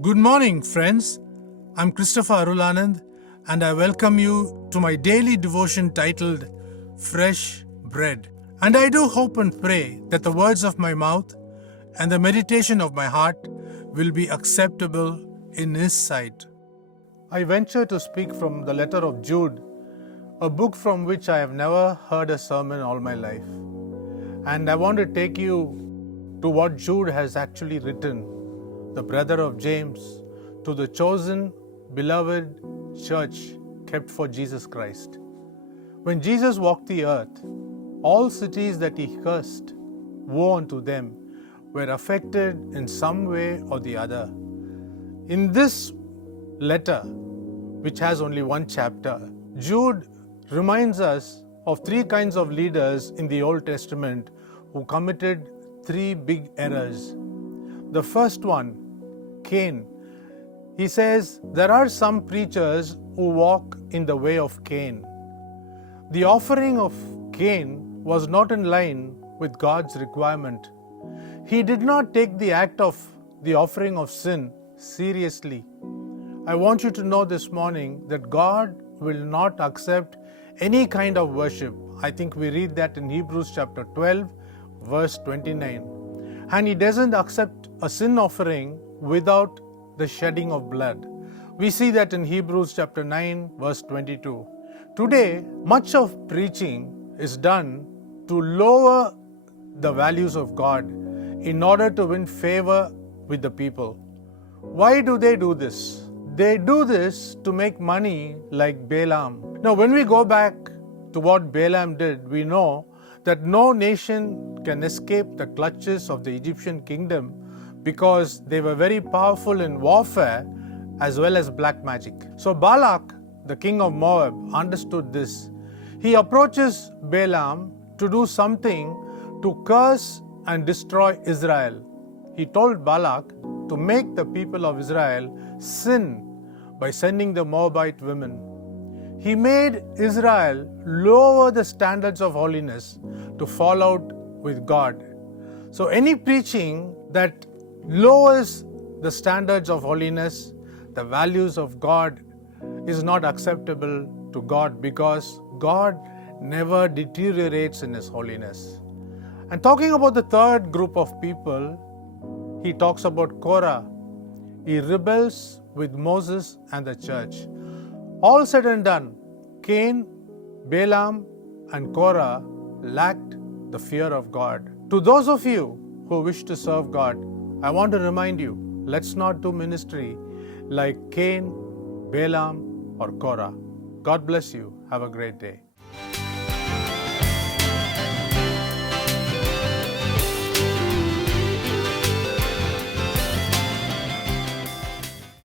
Good morning, friends. I'm Christopher Arulanand, and I welcome you to my daily devotion titled Fresh Bread. And I do hope and pray that the words of my mouth and the meditation of my heart will be acceptable in His sight. I venture to speak from the letter of Jude, a book from which I have never heard a sermon all my life. And I want to take you to what Jude has actually written, the brother of James, to the chosen, beloved church kept for Jesus Christ. When Jesus walked the earth, all cities that He cursed, woe unto them, were affected in some way or the other. In this letter, which has only one chapter, Jude reminds us of three kinds of leaders in the Old Testament who committed three big errors. The first one, Cain. He says, there are some preachers who walk in the way of Cain. The offering of Cain was not in line with God's requirement. He did not take the act of the offering of sin seriously. I want you to know this morning that God will not accept any kind of worship. I think we read that in Hebrews chapter 12, verse 29. And He doesn't accept a sin offering without the shedding of blood. We see that in Hebrews chapter 9, verse 22. Today, much of preaching is done to lower the values of God in order to win favor with the people. Why do they do this? They do this to make money like Balaam. Now, when we go back to what Balaam did, we know that no nation can escape the clutches of the Egyptian kingdom because they were very powerful in warfare as well as black magic. So Balak, the king of Moab, understood this. He approaches Balaam to do something to curse and destroy Israel. He told Balak to make the people of Israel sin by sending the Moabite women. He made Israel lower the standards of holiness to fall out with God. So any preaching that lowers the standards of holiness, the values of God, is not acceptable to God because God never deteriorates in His holiness. And talking about the third group of people, he talks about Korah. He rebels with Moses and the church. All said and done, Cain, Balaam, and Korah lacked the fear of God. To those of you who wish to serve God, I want to remind you, let's not do ministry like Cain, Balaam, or Korah. God bless you. Have a great day.